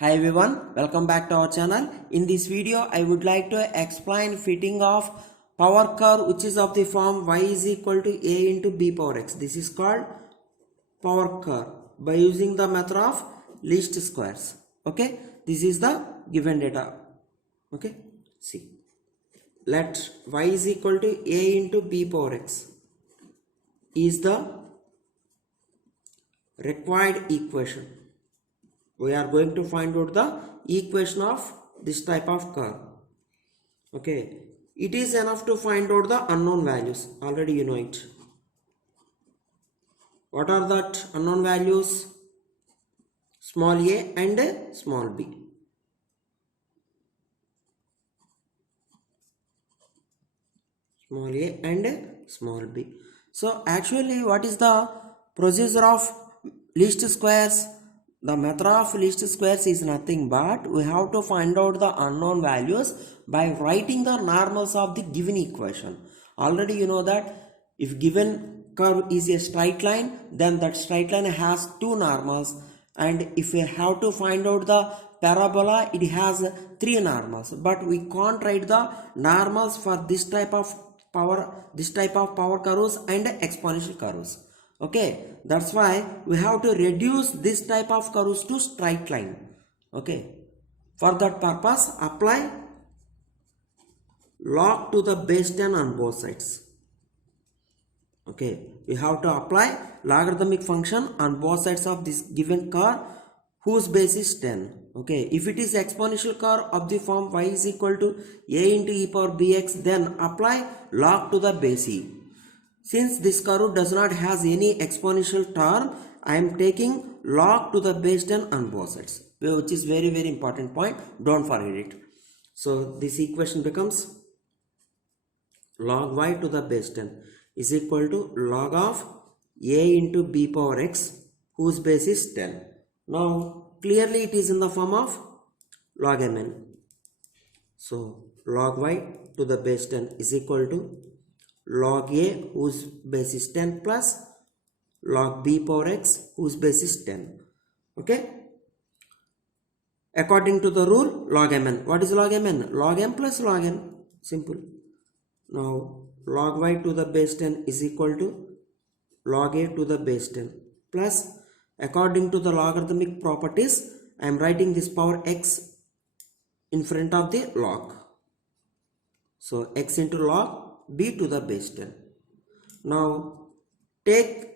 Hi everyone, welcome back to our channel. In this video, I would like to explain fitting of power curve which is of the form y is equal to a into b power x. This is called power curve by using the method of least squares. Okay, this is the given data. Okay, see, let y is equal to a into b power x is the required equation. We are going to find out the equation of this type of curve. Okay, it is enough to find out the unknown values. Already you know it. What are that unknown values? Small a and small b. Small a and small b. So actually what is the procedure of least squares? The method of least squares is nothing but we have to find out the unknown values by writing the normals of the given equation. Already you know that if given curve is a straight line, then that straight line has two normals, and if we have to find out the parabola, it has three normals, but we can't write the normals for this type of power curves and exponential curves. Okay, that's why we have to reduce this type of curves to straight line. Okay, for that purpose apply log to the base 10 on both sides. Okay, we have to apply logarithmic function on both sides of this given curve whose base is 10. Okay, if it is exponential curve of the form y is equal to a into e power bx, then apply log to the base e. Since this curve does not has any exponential term, I am taking log to the base 10 on both sides, which is very important point. Don't forget it. So this equation becomes log y to the base 10 is equal to log of a into b power x whose base is 10. Now clearly it is in the form of log mn. So log y to the base 10 is equal to log a whose base is 10 plus log b power x whose base is 10. Okay, according to the rule log mn. What is log mn? Log m plus log n. Simple. Now log y to the base 10 is equal to log a to the base 10 plus, according to the logarithmic properties, I am writing this power x in front of the log. So x into log b to the base 10. Now take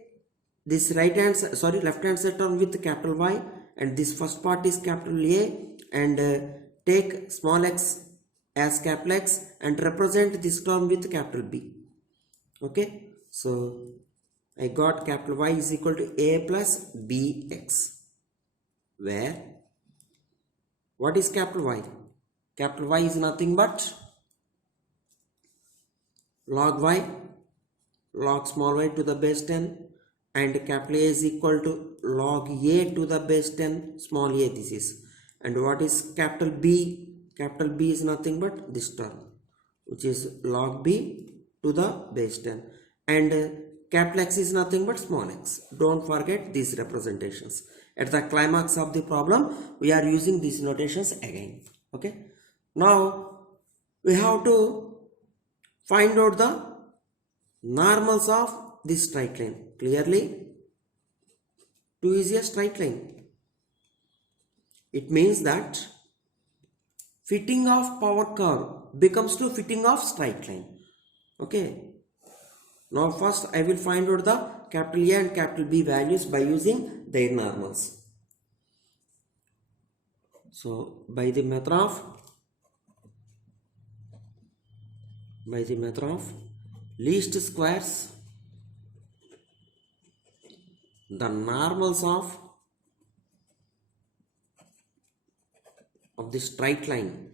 this left hand side term with capital Y, and this first part is capital A, and take small x as capital X and represent this term with capital B. Okay, so I got capital Y is equal to a plus bx, where what is capital Y? Capital Y is nothing but log y log small y to the base 10, and capital A is equal to log a to the base 10 small a, this is. And what is capital B? Capital B is nothing but this term, which is log b to the base 10, and capital X is nothing but small x. Don't forget these representations. At the climax of the problem we are using these notations again. Okay, now we have to find out the normals of this straight line. Clearly 2 is a straight line. It means that fitting of power curve becomes to fitting of straight line. Okay, now first I will find out the capital A and capital B values by using their normals. So by the method of least squares, the normals of the straight line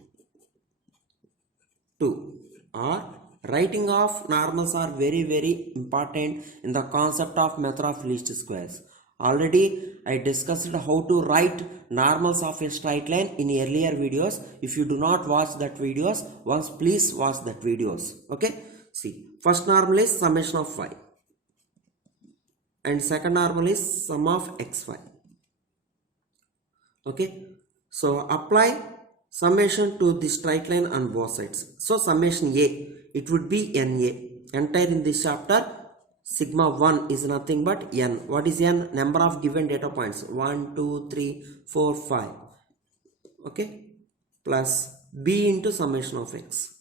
2 or writing of normals are very important in the concept of method of least squares. Already I discussed how to write normals of a straight line in earlier videos. If you do not watch that videos, once please watch that videos. Okay, see, first normal is summation of y, and second normal is sum of xy. Okay, So apply summation to the straight line on both sides. So summation A, it would be NA. Entire in this chapter, sigma 1 is nothing but N. What is N? Number of given data points. 1, 2, 3, 4, 5. Okay. Plus B into summation of X.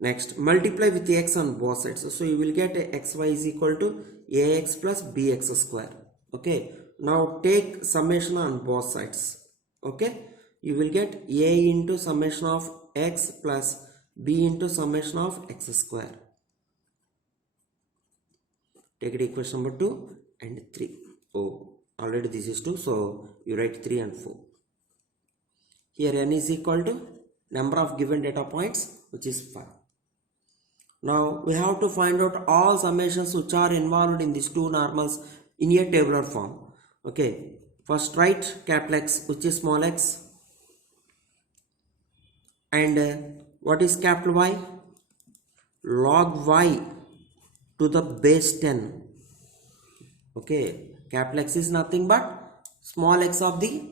Next, multiply with X on both sides. So you will get XY is equal to AX plus BX square. Okay. Now take summation on both sides. Okay. You will get A into summation of X plus B into summation of X square. Take it equation number 2 and 3. Oh, already this is 2. So you write 3 and 4. Here N is equal to number of given data points, which is 5. Now we have to find out all summations which are involved in these two normals in a tabular form. Okay, first write capital X, which is small x, and what is capital Y? Log Y to the base 10. Okay, capital X is nothing but small x of the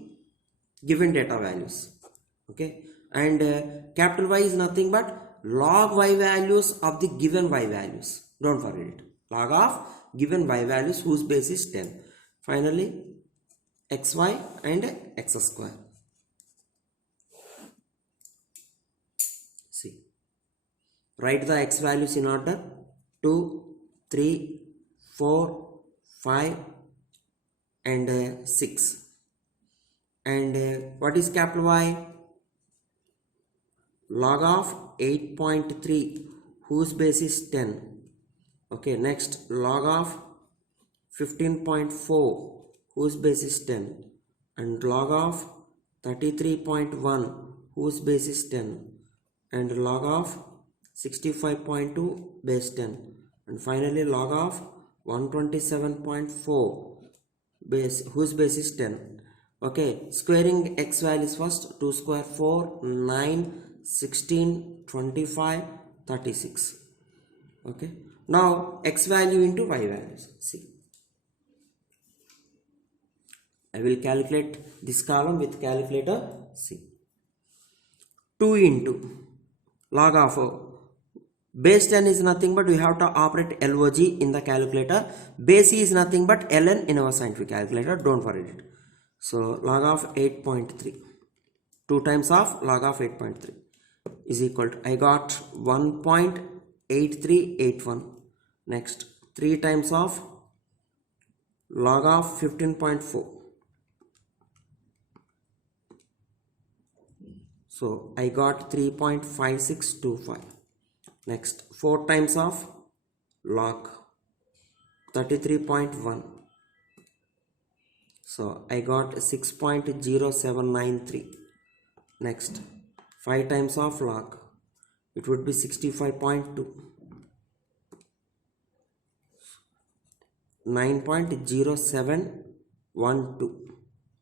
given data values. Okay, and capital Y is nothing but log y values of the given y values. Don't forget it. Log of given y values whose base is 10. Finally, xy and x square. See. Write the x values in order. 2, 3, 4, 5 and 6. And what is capital Y? Log of 8.3 whose base is 10. Okay, next log of 15.4 whose base is 10, and log of 33.1 whose base is 10, and log of 65.2 base 10, and finally log of 127.4 base whose base is 10. Okay, squaring x values first. 2 square 4, 9, 16, 25, 36. Okay, now x value into y values. See, I will calculate this column with calculator. See, 2 into log of base 10 is nothing but we have to operate LOG in the calculator. Base is nothing but ln in our scientific calculator. Don't forget it. So log of 8.3, 2 times of log of 8.3 is equal to, I got 1.8381. Next, 3 times of log of 15.4. So I got 3.5625. Next, 4 times of log 33.1. So I got 6.0793. Next, 5 times of log, it would be 65.2. 9.0712.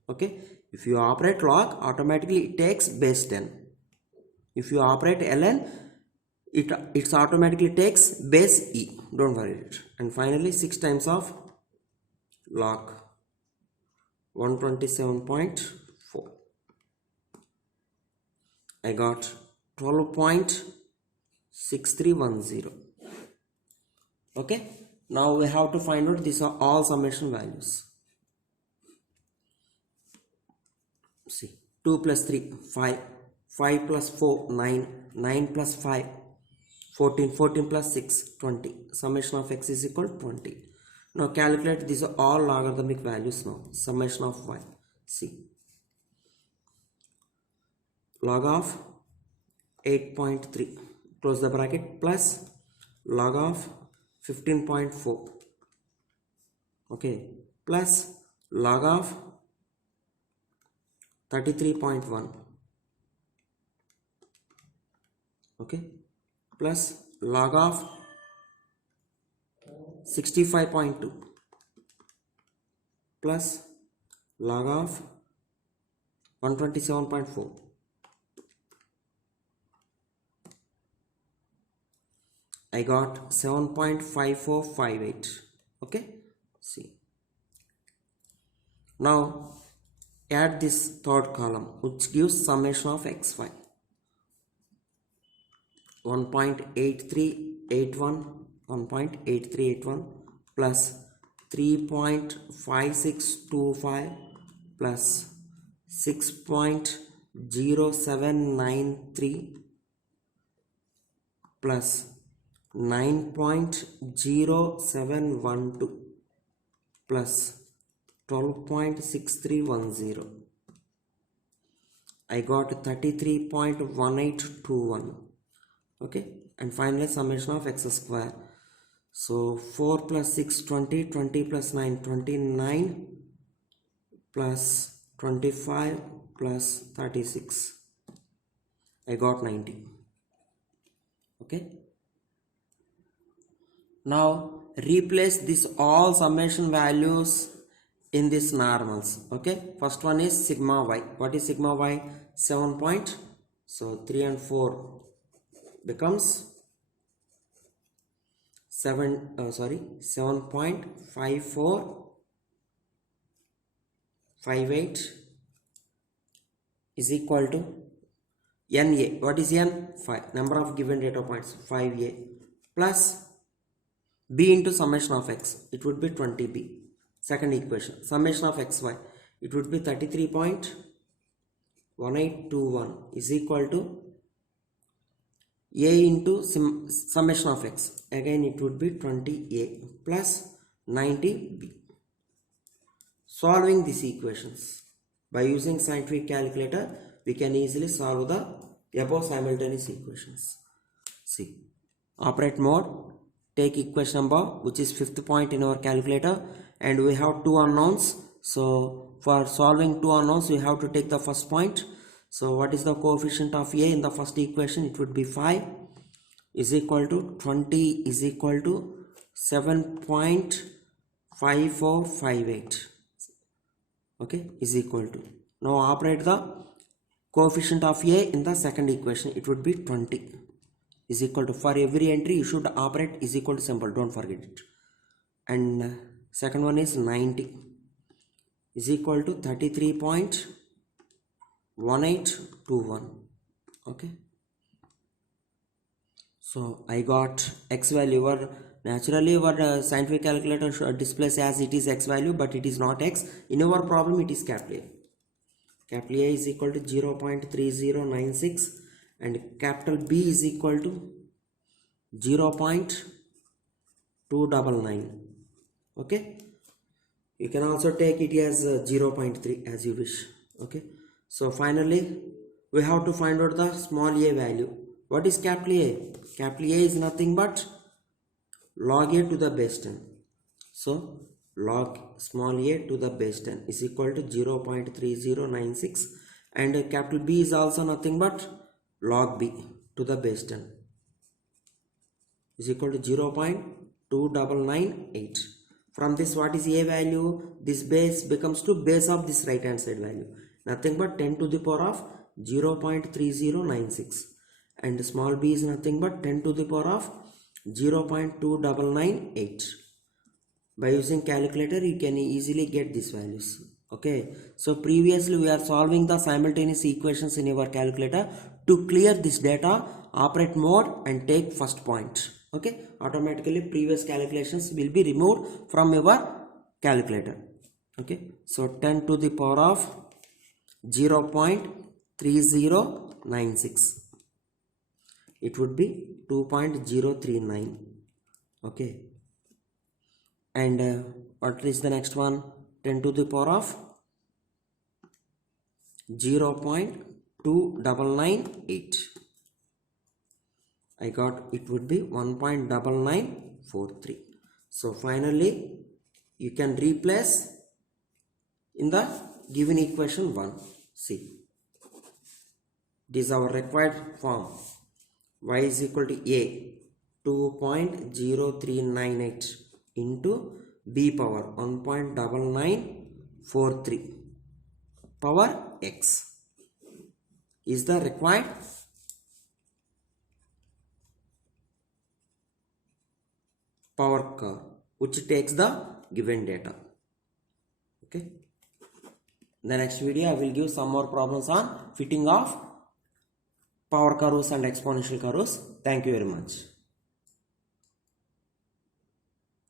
Okay, if you operate log, automatically it takes base 10. If you operate ln, it automatically takes base e. Don't worry it. And finally 6 times of log 127.4. I got 12.6310. Okay, now we have to find out these are all summation values. See, 2 plus 3 5, 5 plus 4 9, 9 plus 5 14, 14 plus 6 20. Summation of x is equal to 20. Now calculate these are all logarithmic values now. Summation of y. See, log of 8.3, close the bracket, plus log of 15.4. Okay, plus log of 33.1. Okay, plus log of 65.2 plus log of 127.4. I got 7.5458. Okay, see, now add this third column which gives summation of xy. 1.8381 plus 3.5625 plus 6.0793 plus 9.0712 plus 12.6310. I got 33.1821. Okay, and finally summation of x square. So 4 plus 6 20, 20 plus 9 29 plus 25 plus 36. I got 90. Okay, now replace this all summation values in this normals. Okay, first one is sigma y. What is sigma y? 7 point, so 3 and 4 becomes 7.5458 is equal to NA. What is N? 5. Number of given data points 5A plus B into summation of x. It would be 20B. Second equation, summation of xy. It would be 33.1821 is equal to A into summation of x. Again it would be 20A plus 90B. Solving these equations by using scientific calculator, we can easily solve the above simultaneous equations. See, operate mode, take equation number which is fifth point in our calculator, and we have two unknowns. So for solving two unknowns, we have to take the first point. So what is the coefficient of A in the first equation? It would be 5 is equal to 20 is equal to 7.5458. Okay, is equal to. Now operate the coefficient of A in the second equation. It would be 20 is equal to, for every entry you should operate is equal to symbol, don't forget it. And second one is 90 is equal to 33.1821. Okay, so I got x value. Naturally your scientific calculator should display as it is x value, but it is not x. In our problem it is capital A. Capital A is equal to 0.3096 and capital B is equal to 0.299. Okay, you can also take it as 0.3 as you wish. Okay, so finally we have to find out the small a value. What is capital A? Capital A is nothing but log A to the base 10. So log small a to the base 10 is equal to 0.3096, and capital B is also nothing but log B to the base 10 is equal to 0.2998. From this, what is A value? This base becomes to base of this right hand side value, nothing but 10 to the power of 0.3096, and small b is nothing but 10 to the power of 0.2998. By using calculator you can easily get these values. Okay, so previously we are solving the simultaneous equations in your calculator. To clear this data, operate mode and take first point. Okay, automatically previous calculations will be removed from your calculator. Okay, so 10 to the power of 0.3096, it would be 2.039. okay, and what is the next one? 10 to the power of 0.2998. I got it would be 1.9943. So finally you can replace in the given equation 1. See, this is our required form. Y is equal to A 2.0398 into B power 1.9943 power x is the required power curve which takes the given data. Okay, In the next video I will give some more problems on fitting of power curves and exponential curves. Thank you very much.